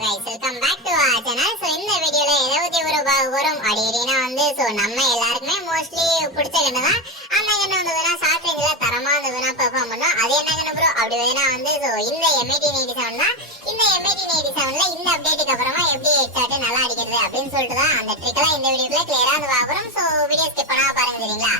guys, welcome back to our channel. So இந்த வீடியோல எதாவது ஒரு வரும் அப்படினா சோ நம்ம எல்லாருக்குமே மோஸ்ட்லி பிடிச்ச கண்ணு தான். அந்த கண்ணு வேணா சாப்பிட்டீங்களா தரமா வேணா பெர்ஃபார்ம் பண்ணோம். அது என்ன கண்ணு ப்ரோ அப்படி வேணா சோ இந்த M1887 தான். இந்த M1887ல இந்த அப்டேட்டுக்கு அப்புறமா எப்படி ஹெட்ஷாட் நல்லா அடிக்கிறது அப்படின்னு சொல்லிட்டு தான் அந்த ட்ரிக்லாம் இந்த வீடியோல கிளியரா பார்க்கறோம். சோ வீடியோ ஸ்கிப் பண்ணாம பாருங்க சரிங்களா.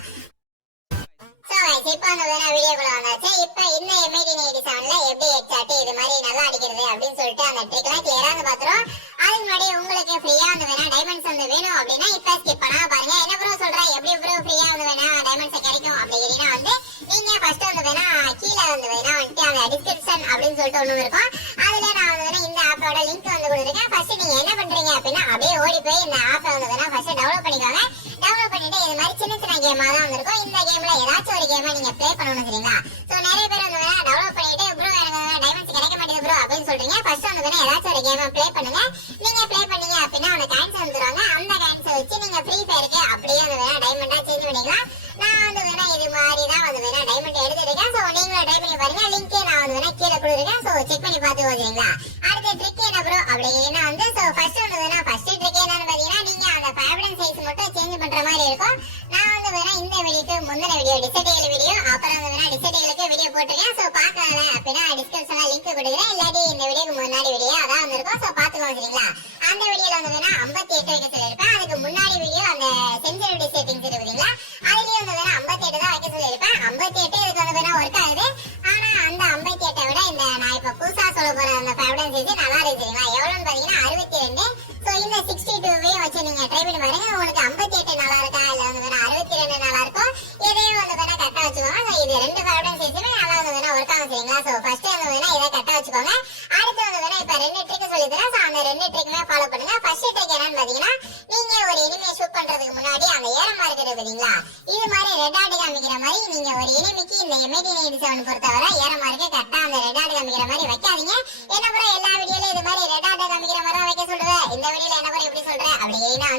சோ गाइस இப்போ வீடியோக்குள்ள வந்தாச்சு. இப்போ இந்த M1887ல எப்படி ஹெட்ஷாட் இது மாதிரி நல்லா அடிக்கிறது அப்படின்னு சொல்லிட்டு அந்த ட்ரிக்லாம் கிளியரா பாத்துறோம். அதுக்கு முன்னாடி உங்களுக்கு ஃப்ரீயா வேணா டைமண்ட்ஸ் வேணும் அப்படின்னா இப்போ ஸ்கிப் பண்ணாம பாருங்க. என்ன ப்ரோ சொல்ற எப்படி ப்ரோ ஃப்ரீயா வேணா டைமண்ட்ஸ் கிடைக்கும் அப்படிங்கிறீங்கன்னா நீங்க ஃபர்ஸ்ட் வேணா கீழ வேணா அந்த டிஸ்கிரிப்ஷன் அப்படின்னு சொல்லிட்டு ஒண்ணு இருக்கும். அதுல நான் வேணா இந்த ஆப்போட லிங்க் கொடுத்துருக்கேன். ஃபர்ஸ்ட் நீங்க என்ன பண்றீங்க அப்படின்னா அப்படியே ஓடி போய் இந்த ஆப்பை வேணா ஃபர்ஸ்ட் டவுன்லோட் பண்ணிக்கோங்க. டவுன்லோட் பண்ணிட்டு இது மாதிரி சின்ன சின்ன கேமா தான் இருக்கும். இந்த கேம்ல ஏதாச்சும் ஒரு கேமை நீங்க ப்ளே பண்ணணும் சரிங்களா. சோ நிறைய பேர் வேணா டவுன்லோட் பண்ணிட்டு ப்ரோ எனக்கு டைமண்ட்ஸ் கிடைக்க மாட்டேங்குது ப்ரோ அப்படின்னு சொல்றீங்க. ஃபர்ஸ்ட் வேணா ஏதாச்சும் ஒரு கேமை ப்ளே பண்ணுங்க. நீங்க ப்ளே பண்ணீங்க அப்படின்னா அந்த காயின்ஸ் வந்துருவாங்க. அந்த காயின்ஸ் வச்சு நீங்க ஃப்ரீ ஃபயருக்கு அப்படியே வேணா டைமண்டா சேஞ்ச் பண்ணிக்கலாம். நான் வேணா இது மாதிரி தான் வேணா டைமண்ட் எடுத்துருக்கேன். சோ நீங்களும் ட்ரை பண்ணி பாருங்க. லிங்க் நான் வேணா கீழே கொடுத்துருக்கேன். சோ செக் பண்ணி பார்த்து ஓகேங்களா. அடுத்த ட்ரிக் என்ன ப்ரோ அப்படின்னா சோ ஃபர்ஸ்ட் வேணா ஃபர்ஸ்ட் ட்ரிக் என்னன்னு பாத்தீங்கன்னா நீங்க அந்த ஃபேவரட் சைஸ் மட்டும் சேஞ்ச் பண்ற மாதிரி இருக்கும். நான் வேணா இந்த வீடியோக்கு முந்தின வீடியோ டிசைடல் வீடியோ அப்புறம் வேணா டிசைடலுக்கு வீடியோ போட்டுருக்கேன். சோ பார்க்கல அப்படின்னா டிஸ்கிரிப்ஷன்ல லிங்க் கொடுக்குறேன். இல்லாட்டி இந்த வீடியோக்கு முன்னாடி வீடியோ அதான் இருக்கும். சோ பாத்துக்கோங்க சரிங்களா. அந்த வீடியோல வேணா 58 வைக்க சொல்லியிருப்பேன். அதுக்கு முன்னாடி வீடியோ அந்த சென்சிட்டிவிட்டி செட்டிங்ஸ் இருக்குங்களா அதுலயும் வேணா 58 தான் வைக்க சொல்லியிருப்பேன். 58 இதுக்கு வேணா ஒர்க் ஆகுது. ஆனா அந்த 58 விட இந்த நான் இப்ப புதுசா சொல்ல போற அந்த ஃபேவரட் சைஸ் நல்லா இருக்கு சரிங்களா. எவ்வளவுன்னு பாத்தீங்கன்னா 62. சோ இந்த 62 வச்சு நீங்க ட்ரை பண்ணி பாருங்க. உங்களுக்கு 58 நல்லா இருக்கா இல்ல வேணா 62 நல்லா இருக்கும். எதையும் வேணா கரெக்டா வச்சுக்கோங்க. இது ரெண்டு ஃபேவரட் சைஸுமே நல்லா வேணா ஒர்க் ஆகும் சரிங்களா. சோ ஃபர்ஸ்ட் வேணா இதை கரெக்டா வச்சுக்கோங்க. அடுத்து வேணா இப்ப ரெண்டு ட்ரிக் சொல்லி தரேன். சோ அந்த ரெண்டு ட்ரிக்குமே ஃபாலோ பண்ணுங்க. ஃபர்ஸ்ட் ட்ரிக் என்னன்னு பாத்தீங்கன்னா நீங்க ஒரு எனிமியை ஷூட் பண்றதுக்கு முன்னாடி அந்த ஏரமா இருக்கிறது பாத்தீங்களா இது மாதிரி ரெட் ஆட் காமிக்கிற மாதிரி நீங்க ஒரு எனிமிக்கு இந்த M1887 பொறுத்தவரை ஏரமா இருக்கு கரெக்டா அந்த ரெட் ஆட் காமிக்கிற மாதிரி வைக்காதீங்க. என்ன கூட எல்லா வீடியோல இது மாதிரி ரெட் ஆட் காமிக்கிற மாதிரி தான் வைக்க சொல்றேன். இந்த வீடியோல என்ன கூட எப்படி சொல்றேன் அப்படின்னா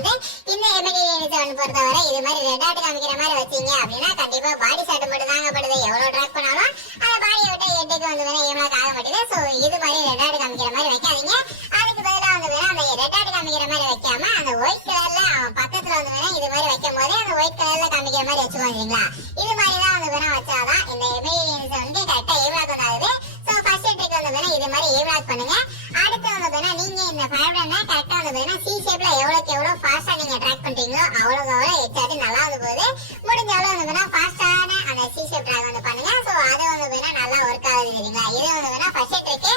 இந்த M1887 பொறுத்தவரை இது மாதிரி ரெட் ஆட் காமிக்கிற மாதிரி வச்சீங்க அப்படின்னா கண்டிப்பா பாடி ஷாட் மட்டும் தாங்க படுது. எவ்வளவு ட்ராக் பண்ணாலும் அந்த பாடியை விட்டு ஹெட்டுக்கு வேணா ஏமாக்க ஆக மாட்டேங்குது. சோ இது மாதிரி ரெட் ஆட் காமிக்கிற மாதிரி வைக்காதீங்க. அதுக்கு பதிலா வேணா அந்த ரெட் ஆட் காமிக்கிற மாதிரி வைக்காம அந்த ஒயிட் கலர்ல பக்கத்துல வேணா இது மாதிரி வைக்கும் போது அந்த ஒயிட் கலர்ல காமிக்கிற மாதிரி வச்சுக்கோங்களா. இது மாதிரி தான் வேணா வச்சாதான் இந்த M1887 கரெக்டா ஏமாக்க ஆகுது. சோ ஃபர்ஸ்ட் ட்ரிக் வேணா இது மாதிரி ஏமாக் பண்ணுங்க. அடுத்து வேணா நீங்க இந்த ஃபேவரட்னா கரெக்டா வேணா சி ஷேப்ல எவ்வளவுக்கு எவ்வளவு ஃபாஸ்டா நீங்க ட்ராக் பண்றீங்களோ அவ்வளவுக்கு அவ்வளவு ஹெட்ஷாட் நல்லா போகுது. முடிஞ்ச அளவு வேணா ஃபாஸ்டான அந்த சி ஷேப் ட்ராக் பண்ணுங்க. சோ அது வேணா நல்லா ஒர்க் ஆகுது சரிங்களா. இது வேணா ஃபர்ஸ்ட் ட்ரிக்.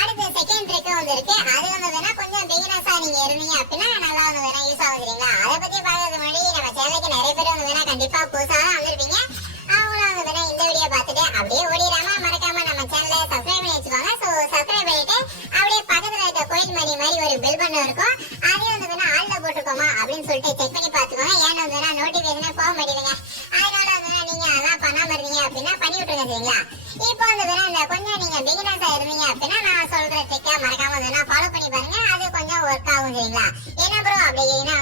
அடுத்து செகண்ட் ட்ரிக் இருக்கு. அது வேணா கொஞ்சம் பிகினர்ஸா நீங்க இருந்தீங்க அப்படின்னா நல்லா வேணா யூஸ் ஆகும் சரிங்களா. அதை பத்தி பார்க்கறதுக்கு முன்னாடி நம்ம சேனலுக்கு நிறைய பேர் வேணா கண்டிப்பா புதுசா வந்திருப்பீங்க. அவங்களும் வேணா இந்த வீடியோ பார்த்துட்டு அப்படியே ஓடிடாம மறக்காம நம்ம சேனலை சப்ஸ்கிரைப் பண்ணி வச்சுக்கோங்க. சோ சப்ஸ்கிரைப் பண்ணிட்டு அப்படியே பக்கத்துல இருக்க கோயில் மணி மாதிரி ஒரு பெல் பட்டன் இருக்கும். அதையும் வேணா ஆள்ல போட்டுக்கோமா அப்படின்னு சொல்லிட்டு செக் பண்ணி பாத்துக்கோங்க. ஏன்னா வேணா நோட்டிபிகேஷனே போக மாட்டேங்குங்க. அதனால வேணா நீங்க அதெல்லாம் பண்ணாம இருந்தீங்க அப்படின்னா பண்ணி விட்டுருங்க சரிங்களா. இப்போ வேணா இந்த கொஞ்சம் நீங்க பிகினர்ஸா இருந்தீங்க அப்படின்னா நான் சொல்ற ட்ரிக்கை மறக்காம வேணா ஃபாலோ பண்ணி பாருங்க. அது கொஞ்சம் ஒர்க் ஆகும் சரிங்களா. என்ன ப்ரோ அப்படின்னா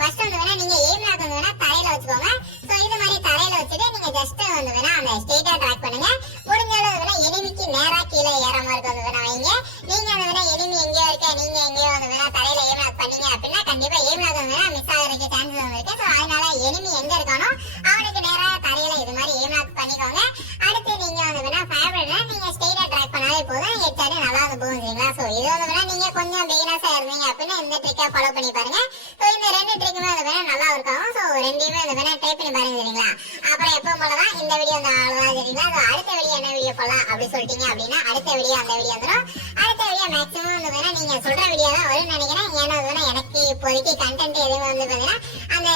ஃபர்ஸ்ட் வேணா நீங்க எய்ம் லாக் வேணா தரையில வச்சுக்கோங்க. சோ இது மாதிரி தரையில வச்சுட்டு நீங்க ஜஸ்ட் வேணா அந்த ஸ்ட்ரெயிட்டா ட்ராக் பண்ணுங்க. முடிஞ்ச அளவு வேணா எனிமிக்கு நேரா கீழே ஏற மாதிரி வேணா வைங்க. நீங்க வேணா எனிமி எங்கேயோ இருக்க நீங்க எங்கேயோ வேணா தரையில எய்ம் லாக் பண்ணீங்க அப்படின்னா கண்டிப்பா எய்ம் லாக் வேணா மிஸ் ஆகிறதுக்கு சான்சஸ் இருக்கு. சோ அதனால எனிமி எங்க இருக்கானோ அவனுக்கு நேரா தரையில இது மாதிரி எய்ம் லாக் பண்ணிக்கோங்க. அடுத்து நீங்க வேணா ஃபேவரட்னா நீங்க ஸ்ட்ரெயிட்டா ட்ராக் பண்ணாலே போதும் ஹெட்ஷாட் நல்லா போகும் சரிங்களா. சோ இது வேணா நீங்க கொஞ்சம் பிகினர்ஸா இருந்தீங்க அப்படின்னா இந்த ட்ரிக்கை ஃபாலோ பண்ணி பாருங்க. சோ இந்த ரெண்டு ட்ரிக்குமே வேணா நல்லா ஒர்க் ஆகும். சோ ரெண்டையுமே வேணா ட்ரை பண்ணி பாருங்க சரிங்களா. அப்புறம் எப்பவும் போலதான் இந்த வீடியோ அவ்வளவுதான் சரிங்களா. அடுத்த வீடியோ என்ன வீடியோ போலாம் அப்படி சொல்லிட்டீங்க அப்படின்னா அடுத்த வீடியோ அந்த வீடியோ வந்துடும். அடுத்த வீடியோ மேக்ஸிமம் வேணா நீங்க சொல்ற வீடியோ தான் வரும்னு நினைக்கிறேன். ஏன்னா வேணா எனக்கு இப்போதைக்கு கண்டென்ட் எதுவும் பாத்தீங்கன்னா அந்த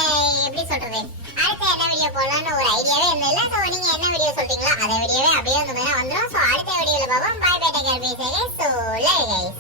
எப்படி சொல்றது அடுத்த என்ன வீடியோ போடலாம்னு ஒரு ஐடியாவே இல்லை. சோ நீங்க என்ன வீடியோ சொல்றீங்களோ அதே வீடியோவே அப்படியே வேணா வந்துடும். சோ அடுத்த வீடியோல பாப்போம். Bye bye take care bye so lie guys.